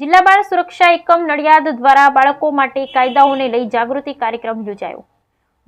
જિલ્લા બાળ સુરક્ષા એકમ નડિયાદ દ્વારા બાળકો માટે કાયદાઓને લઈ જાગૃતિ કાર્યક્રમ યોજાયો।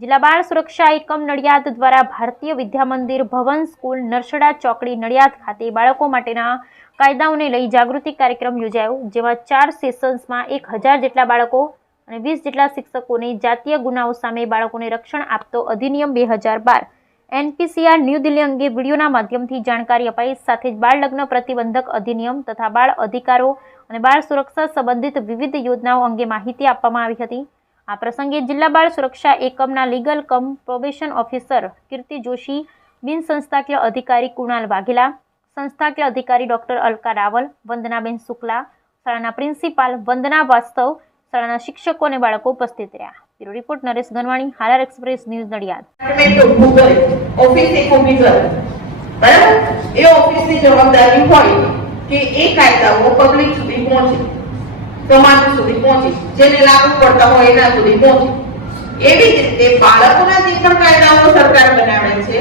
જિલ્લા બાળ સુરક્ષા એકમ નડિયાદ દ્વારા ભારતીય વિદ્યા મંદિર ભવન સ્કૂલ નરસડા ચોકડી નડિયાદ ખાતે બાળકો માટેના કાયદાઓને લઈ જાગૃતિ કાર્યક્રમ યોજાયો, જેમાં 4 સેશન્સમાં 1000 જેટલા બાળકો અને 20 જેટલા શિક્ષકોને જાતીય ગુનાઓ સામે બાળકોને રક્ષણ આપતો અધિનિયમ 2012 NPCR ન્યૂ દિલ્હી અંગે વિડીયોના માધ્યમથી જાણકારી અપાઈ। સાથે જ બાળ લગ્ન પ્રતિબંધક અધિનિયમ તથા બાળ અધિકારો અને બાળ સુરક્ષા સંબંધિત વિવિધ યોજનાઓ અંગે માહિતી આપવામાં આવી હતી। આ પ્રસંગે જિલ્લા બાળ સુરક્ષા એકમના લીગલ કમ પ્રોબેશન ઓફિસર કીર્તિ જોશી, બિન સંસ્થાકીય અધિકારી કુણાલ વાઘેલા, સંસ્થાકીય અધિકારી ડોક્ટર અલકા રાવલ, વંદનાબેન શુક્લા, શાળાના પ્રિન્સિપાલ વંદના વાસ્તવ, શાળાના શિક્ષકો અને બાળકો ઉપસ્થિત રહ્યા। Bureau report Naresh Ganwani, Halar express news Nadiad. Office एक ऑफिसर बराबर ए ऑफिस ની જવાબદારી હોય કે એ કાયદાઓ પબ્લિક સુધી પહોંચે, સમાજ સુધી પહોંચે, જેને લાગુ પડતા હોય એના સુધી પહોંચે। એવી જ રીતે બાળકોના જે પણ કાયદાઓ સરકાર બનાવે છે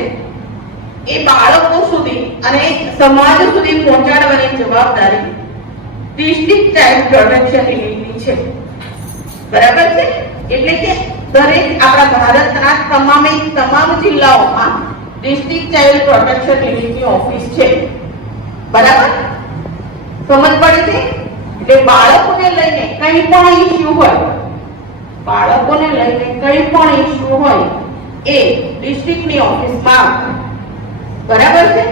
એ બાળકો સુધી અને સમાજ સુધી પહોંચાડવાની જવાબદારી ડિસ્ટ્રિક્ટ ચાઇલ્ડ પ્રોટેક્શન યુનિટની છે, બરાબર છે। એટલે કે દરેક આપણા ભારતના તમામ જિલ્લાઓમાં ડિસ્ટ્રિક્ટ ચાઇલ્ડ પ્રોટેક્શન યુનિટની ઓફિસ છે, બરાબર? સમજ પડી છે? એટલે બાળકોને લઈને કંઈ પણ ઇશ્યુ હોય, બાળકોને લઈને કંઈ પણ ઇશ્યુ હોય એ ડિસ્ટ્રિક્ટની ઓફિસમાં, બરાબર છે?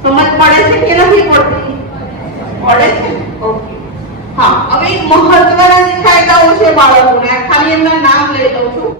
સમજ પડે છે કે નથી પડતી? પડે છે? ઓકે। हाँ, अब एक महत्वपूर्ण कायदा बाळकोने खाली एमना नाम लई दઉં છું।